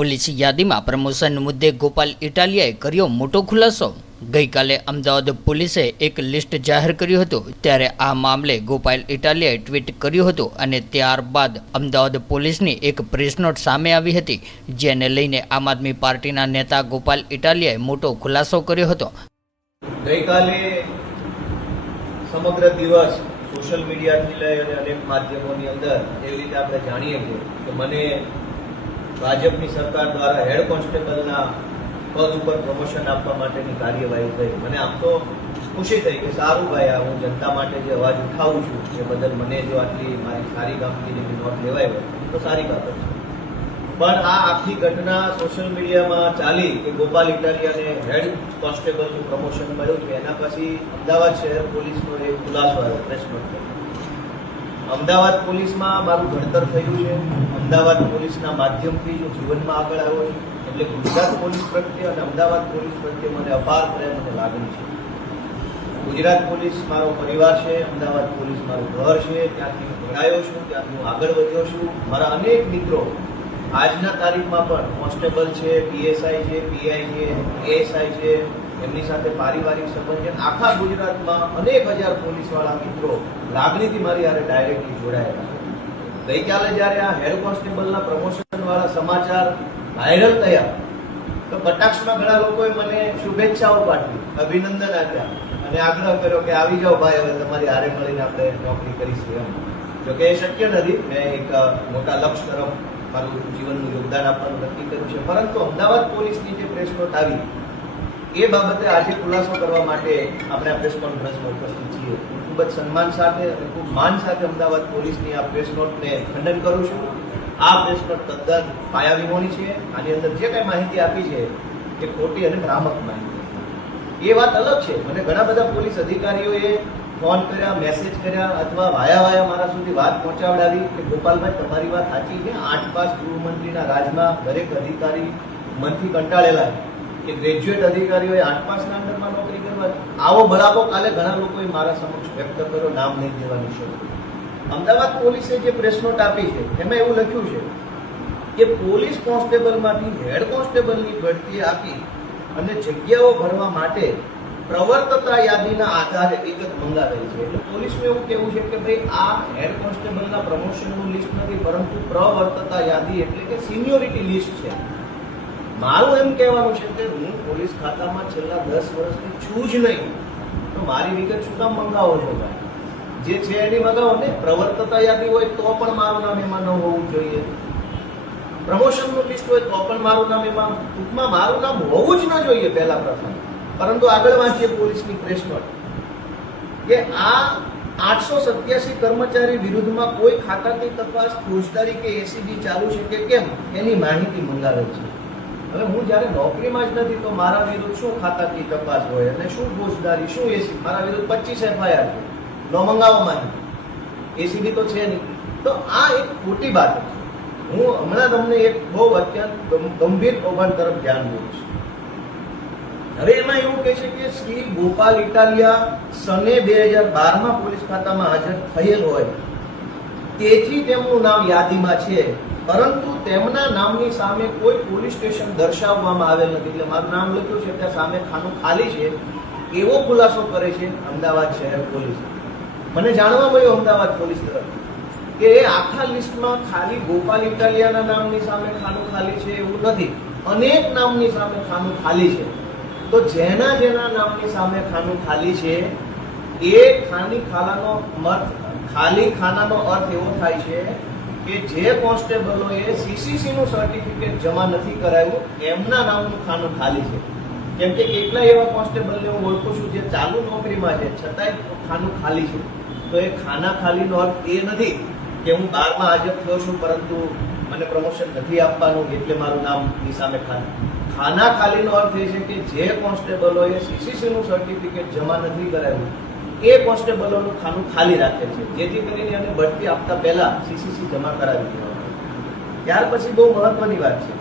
Police યાદીમાં promotion મુદ્દે ગોપાલ ઇટાલિયાએ કર્યો મોટો ખુલાસો। ગઈકાલે અમદાવાદ પોલીસે એક લિસ્ટ જાહેર કર્યું હતું, ત્યારે આ મામલે ગોપાલ ઇટાલિયાએ ટ્વીટ કર્યું હતું અને ત્યારબાદ અમદાવાદ પોલીસની એક પ્રેસ નોટ સામે આવી હતી, જેને લઈને આમ આદમી પાર્ટીના નેતા ગોપાલ ઇટાલિયાએ મોટો ખુલાસો કર્યો હતો। ગઈકાલે સમગ્ર દિવસ સોશિયલ મીડિયાથી લઈ અને અનેક માધ્યમોની અંદર એવી રીતે આપણે જાણીએ છીએ કે મને ભાજપની સરકાર દ્વારા હેડ કોન્સ્ટેબલના પદ ઉપર પ્રમોશન આપવા માટેની કાર્યવાહી થઈ। મને આમ તો ખુશી થઈ કે સારું ભાઈ, હું જનતા માટે જે અવાજ ઉઠાવું છું એ બદલ મને જો આટલી મારી સારી કામગીરીની નોંધ લેવાય હોય તો સારી બાબત છે। પણ આ આખી ઘટના સોશિયલ મીડિયામાં ચાલી કે ગોપાલ ઇટાલિયાને હેડ કોન્સ્ટેબલનું પ્રમોશન મળ્યું છે, એના પછી અમદાવાદ શહેર પોલીસનો એક ખુલાસો આવ્યો, પ્રેસ નોટ। અમદાવાદ પોલીસમાં મારું ભણતર થયું છે, અમદાવાદ પોલીસના માધ્યમથી હું જીવનમાં આગળ આવ્યો છું, એટલે ગુજરાત પોલીસ પ્રત્યે અને અમદાવાદ પોલીસ પ્રત્યે મને અપાર પ્રેમ અને લાગણી છે। ગુજરાત પોલીસ મારો પરિવાર છે, અમદાવાદ પોલીસ મારું ઘર છે, ત્યાંથી હું ભણાયો છું, ત્યાંથી હું આગળ વધ્યો છું। મારા અનેક મિત્રો આજના તારીખમાં પણ કોન્સ્ટેબલ છે, પીએસઆઈ છે, પીઆઈ છે, એએસઆઈ છે, એમની સાથે પારિવારિક સંબંધ છે। આખા ગુજરાતમાં અનેક હજાર પોલીસવાળા મિત્રો લાગણીથી મારી હારે ડાયરેક્ટલી જોડાયેલા છે। ગઈકાલે જ્યારે આ હેડ કોન્સ્ટેબલના પ્રમોશનવાળા સમાચાર વાયરલ થયા તો કટાક્ષમાં ઘણા લોકોએ મને શુભેચ્છાઓ પાઠવી, અભિનંદન આપ્યા અને આગ્રહ કર્યો કે આવી જાઓ ભાઈ, હવે તમારી હારે મળીને આપણે નોકરી કરીશું એમ। જોકે એ શક્ય નથી, મેં એક મોટા લક્ષ્ય તરફ મારું જીવનનું યોગદાન આપવાનું નક્કી કર્યું છે। પરંતુ અમદાવાદ પોલીસની જે પ્રેસ નોટ આવી એ બાબતે આજે ખુલાસો કરવા માટે આપણે આ પ્રેસ કોન્ફરન્સમાં ઉપસ્થિત છીએ। હું ખૂબ જ સન્માન સાથે અને ખૂબ માન સાથે અમદાવાદ પોલીસની આ પ્રેસ નોટને ખંડન કરું છું। આ પ્રેસ નોટ તદ્દન પાયાવિહોણી છે। આની અંદર જે કંઈ માહિતી આપી છે એ ખોટી અને ભ્રામક માહિતી। એ વાત અલગ છે, મને ઘણા બધા પોલીસ અધિકારીઓએ ફોન કર્યા, મેસેજ કર્યા અથવા વાયા મારા સુધી વાત પહોંચાડાવી કે ગોપાલભાઈ તમારી વાત સાચી છે, 8 પાસ ગૃહમંત્રીના રાજમાં દરેક અધિકારી મનથી કંટાળેલા છે કે ગ્રેજ્યુએટ અધિકારીઓએ 8 પાસના અંડરમાં નોકરી કરવા। આવો બળાપો કાલે ઘણા લોકોએ મારા સમક્ષ વ્યક્ત કર્યો, નામ નહીં દેવાની શરૂ। અમદાવાદ પોલીસે જે પ્રેસ નોટ આપી છે એમાં એવું લખ્યું છે કે પોલીસ કોન્સ્ટેબલમાંથી હેડ કોન્સ્ટેબલની બઢતી આપી અને જગ્યાઓ ભરવા માટે પ્રવર્તતા યાદીના આધારે વિગત મંગાવેલ છે। એટલે પોલીસનું એવું કહેવું છે કે ભાઈ આ હેડ કોન્સ્ટેબલના પ્રમોશનનું લિસ્ટ નથી, પરંતુ પ્રવર્તતા યાદી એટલે કે સિનિયોરિટી લિસ્ટ છે। મારું એમ કહેવાનું છે કે હું પોલીસ ખાતામાં છેલ્લા 10 વર્ષથી છું જ નહીં, તો મારી વિગત શું કામ મંગાવો છો ભાઈ? જે છે એની મંગાવો ને। પ્રવર્તતા યાદી હોય તો પણ મારું નામ એમાં ન હોવું જોઈએ, પ્રમોશનનું લિસ્ટ હોય તો પણ મારું નામ એમાં, ટૂંકમાં મારું નામ હોવું જ ન જોઈએ પહેલા પ્રથમ। પરંતુ આગળ વાંચીએ પોલીસની પ્રેસ નોટ કે આ 887 કર્મચારી વિરુદ્ધમાં કોઈ ખાતાની તપાસ, ફોજદારી કે એસીબી ચાલુ છે કે કેમ એની માહિતી મંગાવેલ છે। હવે હું જ્યારે નોકરીમાં જ નથી તો મારા વિરુદ્ધ શું ખાતાની તપાસ હોય અને શું ફોજદારી, શું એસીબી? મારા વિરુદ્ધ 25 એફઆઈઆર છે, નો મંગાવવા માહિતી, એસીબી તો છે નહીં। તો આ એક ખોટી બાબત છે। હું હમણાં તમને એક બહુ અત્યંત ગંભીર કૌભાંડ તરફ ધ્યાન દઉં છું। હવે એમાં એવું કહે છે કે શ્રી ગોપાલ ઇટાલિયા સને 2012માં પોલીસ ખાતામાં હાજર થયેલ હોય તેથી તેમનું નામ યાદીમાં છે, પરંતુ તેમના નામની સામે કોઈ પોલીસ સ્ટેશન દર્શાવવામાં આવેલ નથી। એટલે મારું નામ લખ્યું છે ત્યાં સામે ખાનું ખાલી છે, એવો ખુલાસો કરે છે અમદાવાદ શહેર પોલીસ। મને જાણવા મળ્યું અમદાવાદ પોલીસ તરફથી કે એ આખા લિસ્ટમાં ખાલી ગોપાલ ઇટાલિયાના નામની સામે ખાનું ખાલી છે એવું નથી, અનેક નામની સામે ખાનું ખાલી છે। તો જેના નામની સામે ખાનું ખાલી છે એ ખાલી ખાનાનો અર્થ એવો થાય છે કે જે કોન્સ્ટેબલોએ સીસીસી નું સર્ટિફિકેટ જમા નથી કરાવ્યું એમના નામનું ખાનું ખાલી છે। કેમ કે કેટલા એવા કોન્સ્ટેબલને હું ઓળખું છું જે ચાલુ નોકરીમાં છે છતાંય ખાનું ખાલી છે। તો એ ખાના ખાલીનો અર્થ એ નથી કે હું 12માં હાજર થયો છું પરંતુ મને પ્રમોશન નથી આપવાનું એટલે મારું નામની સામે ખાના ખાલીનો અર્થ એ છે કે જે કોન્સ્ટેબલોએ સીસીસી નું સર્ટિફિકેટ જમા નથી કરાવ્યું એ કોન્સ્ટેબલોનું ખાનું ખાલી રાખે છે, જેથી કરીને એને બઢતી આપતા પહેલા સીસીસી જમા કરાવી દેવામાં આવે। ત્યાર પછી બહુ મહત્વની વાત છે,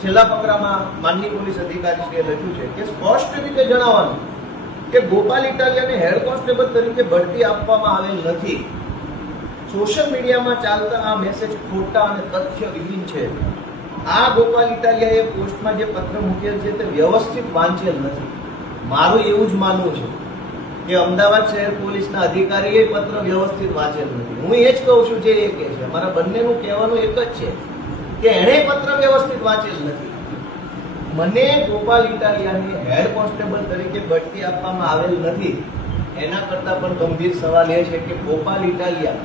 છેલ્લા ફકરામાં માનનીય પોલીસ અધિકારીશ્રીએ લખ્યું છે કે સ્પષ્ટ રીતે જણાવવાનું કે ગોપાલ ઇટાલિયાને હેડ કોન્સ્ટેબલ તરીકે બઢતી આપવામાં આવેલ નથી। સોશિયલ મીડિયામાં ચાલતા આ મેસેજ ખોટા અને તથ્ય વિહીન છે। આ ગોપાલ ઇટાલિયાએ પોસ્ટમાં જે પત્ર મૂકેલ છે તે વ્યવસ્થિત વાંચેલ નથી. મારું એવું જ માનવું છે કે અમદાવાદ શહેર પોલીસના અધિકારીએ પત્ર વ્યવસ્થિત વાંચેલ નથી. હું એ જ કહું છું જે એ કહે છે. મારા બંનેનું કહેવાનું એક જ છે કે એણે પત્ર વ્યવસ્થિત વાંચેલ નથી. મને ગોપાલ ઇટાલિયાની હેડ કોન્સ્ટેબલ તરીકે બઢતી આપવામાં આવેલ નથી. એના કરતાં પણ ગંભીર સવાલ એ છે કે ગોપાલ ઇટાલિયા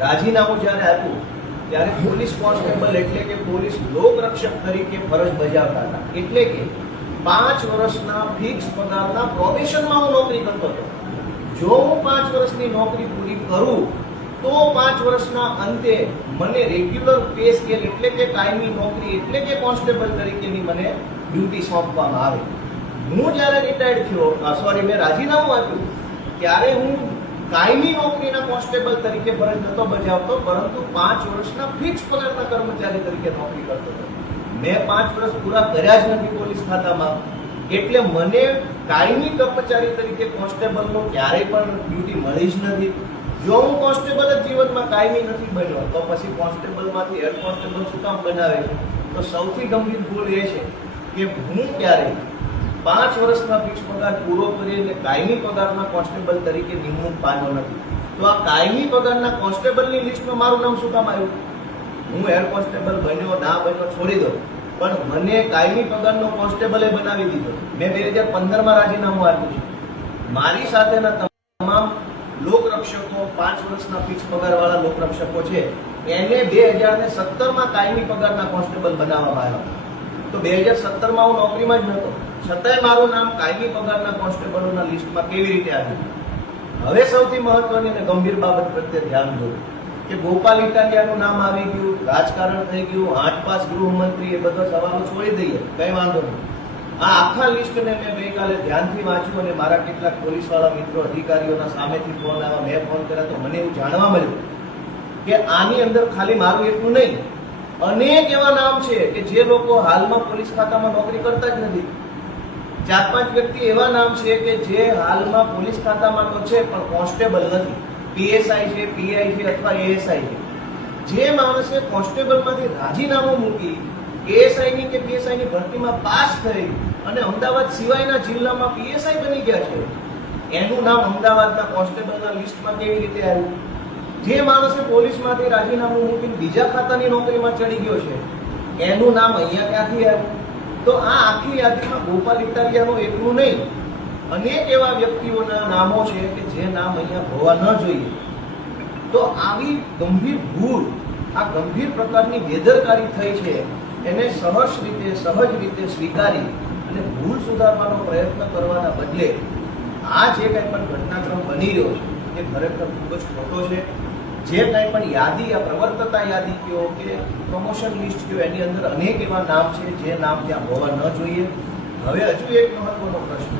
રાજીનામું જ્યારે આપ્યું ત્યારે પોલીસ કોન્સ્ટેબલ એટલે કે પોલીસ લોકરક્ષક તરીકે ફરજ બજાવતા હતા. એટલે કે 5 વર્ષના ફિક્સ પગારના પ્રોબેશનમાં હું નોકરી કરતો હતો. જો હું 5 વર્ષની નોકરી પૂરી કરું તો 5 વર્ષના અંતે મને રેગ્યુલર પે સ્કેલ એટલે કે કાયમી નોકરી એટલે કે કોન્સ્ટેબલ તરીકેની મને ડ્યુટી સોંપવામાં આવે. હું જ્યારે રિટાયર્ડ થયો મેં રાજીનામું આપ્યું ત્યારે હું કાયમી નોકરીના કોન્સ્ટેબલ તરીકે ફરજ નહોતો બજાવતો, પરંતુ 5 વર્ષના ફિક્સ પગારના કર્મચારી તરીકે નોકરી કરતો હતો. મેં 5 વર્ષ પૂરા કર્યા જ નથી પોલીસ ખાતામાં, એટલે મને કાયમી કર્મચારી તરીકે કોન્સ્ટેબલનો ક્યારેય પણ ડ્યુટી મળી જ નથી. જો હું કોન્સ્ટેબલ જ જીવનમાં કાયમી નથી બન્યો તો પછી કોન્સ્ટેબલમાંથી હેડ કોન્સ્ટેબલ શું કામ બનાવે છે? તો સૌથી ગંભીર ભૂલ એ છે કે હું ક્યારેય 5 વર્ષના ફિક્સ પગાર પૂરો કરીને કાયમી પગારના કોન્સ્ટેબલ તરીકે નિમણૂક પામ્યો નથી. તો આ કાયમી પગારના કોન્સ્ટેબલની લિસ્ટમાં મારું નામ શું કામ આવ્યું? હું હેડ કોન્સ્ટેબલ બન્યો ના બન્યો છોડી દો, પણ મને કાયમી પગારનો કોન્સ્ટેબલે બનાવી દીધો. મેં 2015માં રાજીનામું આપ્યું છે. મારી સાથેના તમામ લોકરક્ષકો 5 વર્ષના ફિક્સ પગારવાળા લોકરક્ષકો છે એને 2017માં કાયમી પગારના કોન્સ્ટેબલ બનાવવામાં આવ્યા. તો 2017માં હું નોકરીમાં જ નહોતો, છતાંય મારું નામ કાયમી પગારના કોન્સ્ટેબલોના લિસ્ટમાં કેવી રીતે આવ્યું? હવે સૌથી મહત્વની અને ગંભીર બાબત પ્રત્યે ધ્યાન દો કે ગોપાલ ઇટાલિયાનું નામ આવી ગયું, રાજકારણ થઈ ગયું, 8 પાસ ગૃહમંત્રી, એ બધા સવાલો છોડી દઈએ, કઈ વાંધો નહીં. આ આખા લિસ્ટને મેં ગઈકાલે ધ્યાનથી વાંચ્યું અને મારા કેટલાક પોલીસવાળા મિત્રો અધિકારીઓના સામેથી ફોન આવ્યા, મેં ફોન કર્યા તો મને એવું જાણવા મળ્યું કે આની અંદર ખાલી મારું એટલું નહીં, અનેક એવા નામ છે કે જે લોકો હાલમાં પોલીસ ખાતામાં નોકરી કરતા જ નથી. 4-5 વ્યક્તિ એવા નામ છે કે જે હાલમાં પોલીસ ખાતામાં તો છે પણ કોન્સ્ટેબલ નથી, પીએસઆઈ છે, પીઆઈ છે અથવા એએસઆઈ છે. જે માણસે કોન્સ્ટેબલમાંથી રાજીનામું મૂકી એએસઆઈની કે પીએસઆઈની ભરતીમાં પાસ થઈ અને અમદાવાદ સિવાયના જિલ્લામાં પીએસઆઈ બની ગયા છે, એનું નામ અમદાવાદના કોન્સ્ટેબલના લિસ્ટમાં કેવી રીતે આવ્યું? જે માણસે પોલીસમાંથી રાજીનામું મૂકીને બીજા ખાતાની નોકરીમાં ચડી ગયો છે એનું નામ અહીંયા ક્યાંથી આવ્યું? તો આ આખી યાદીમાં ગોપાલ ઇટાલિયાનું એકલું નહીં, અનેક એવા વ્યક્તિઓના નામો છે કે જે નામ અહીંયા હોવા ન જોઈએ. તો આવી ગંભીર ભૂલ, આ ગંભીર પ્રકારની બેદરકારી થઈ છે, એને સહજ રીતે સ્વીકારી અને ભૂલ સુધારવાનો પ્રયત્ન કરવાના બદલે આ જે કંઈ પણ ઘટનાક્રમ બની રહ્યો છે એ ખરેખર ખૂબ જ ખોટો છે. જે કંઈ પણ યાદી, આ પ્રવર્તતા યાદી કયો કે પ્રમોશન લિસ્ટ કયો, એની અંદર અનેક એવા નામ છે જે નામ ત્યાં હોવા ન જોઈએ. હવે હજુ એક મહત્વનો પ્રશ્ન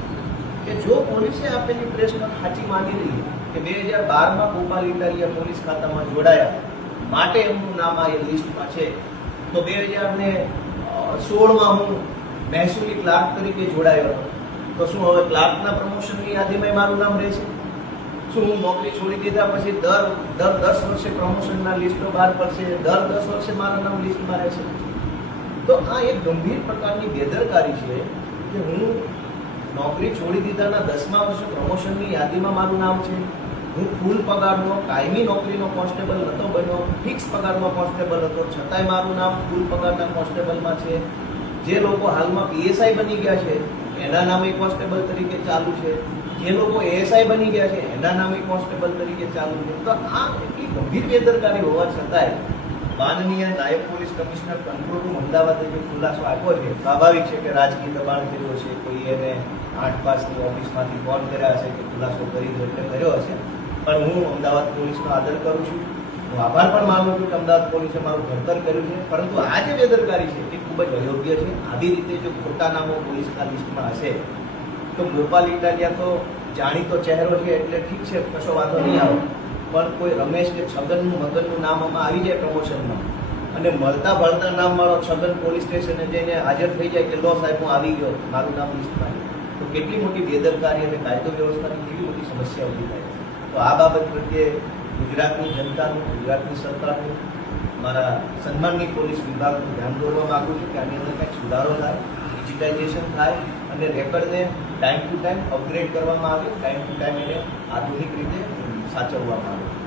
કે જો પોલીસે આપેલી પ્રેસ નોટ સાચી માની લઈએ કે 2012માં ગોપાલ ઇટાલિયા પોલીસ ખાતામાં જોડાયા માટે એમનું નામ આ લિસ્ટમાં છે, તો 2016માં હું મહેસૂલી ક્લાર્ક તરીકે જોડાયો હતો, તો શું હવે ક્લાર્કના પ્રમોશનની યાદીમાં મારું નામ રહેશે? શું હું નોકરી છોડી દીધા પછી દર 10 વર્ષે પ્રમોશનના લિસ્ટો બહાર પડશે, દર 10 વર્ષે મારું નામ લિસ્ટમાં રહેશે? તો આ એક ગંભીર પ્રકારની બેદરકારી છે કે હું નોકરી છોડી દીધાના 10મા વર્ષે પ્રમોશનની યાદીમાં મારું નામ છે, હું ફૂલ પગારનો કાયમી નોકરીનો કોન્સ્ટેબલ નહોતો બન્યો, ફિક્સ પગારનો કોન્સ્ટેબલ હતો, છતાંય મારું નામ ફૂલ પગારના કોન્સ્ટેબલમાં છે. જે લોકો હાલમાં પીએસઆઈ બની ગયા છે એના નામે કોન્સ્ટેબલ તરીકે ચાલુ છે, જે લોકો એએસઆઈ બની ગયા છે એના નામે કોન્સ્ટેબલ તરીકે ચાલુ છે. તો આ એટલી ગંભીર બેદરકારી હોવા છતાંય માનનીય નાયબ પોલીસ કમિશનર કંટ્રોલ રૂમ અમદાવાદે જે ખુલાસો આપ્યો છે, સ્વાભાવિક છે કે રાજકીય દબાણ કર્યો છે, કોઈ એને 8 પાસની ઓફિસમાંથી ફોન કર્યા હશે કે ખુલાસો કરી દો એટલે કર્યો હશે. પણ હું અમદાવાદ પોલીસનો આદર કરું છું, હું આભાર પણ માનું છું કે અમદાવાદ પોલીસે મારું ઘડતર કર્યું છે, પરંતુ આ જે બેદરકારી છે એ ખૂબ જ અયોગ્ય છે. આવી રીતે જો ખોટા નામો પોલીસના લિસ્ટમાં હશે તો ગોપાલ ઇટાલિયા તો જાણીતો ચહેરો છે એટલે ઠીક છે, કશો વાંધો નહીં આવે, પણ કોઈ રમેશ કે છગનનું મગનનું નામ આમાં આવી જાય પ્રમોશનમાં અને મળતા ભળતા નામ મારો છગન પોલીસ સ્ટેશને જઈને હાજર થઈ જાય કે લો સાહેબ હું આવી ગયો, મારું નામ લિસ્ટમાં, તો કેટલી મોટી બેદરકારી અને કાયદો વ્યવસ્થાની કેવી મોટી સમસ્યા ઊભી થાય. તો આ બાબત પ્રત્યે ગુજરાતની જનતાનું, ગુજરાતની સરકારનું, મારા સન્માનની પોલીસ વિભાગનું ધ્યાન દોરવા માગું છું કે આની અંદર કંઈક સુધારો થાય, ડિજિટાઇઝેશન થાય અને રેકર્ડને ટાઈમ ટુ ટાઈમ અપગ્રેડ કરવામાં આવે, ટાઈમ ટુ ટાઈમ એને આધુનિક રીતે સાચવવામાં આવે.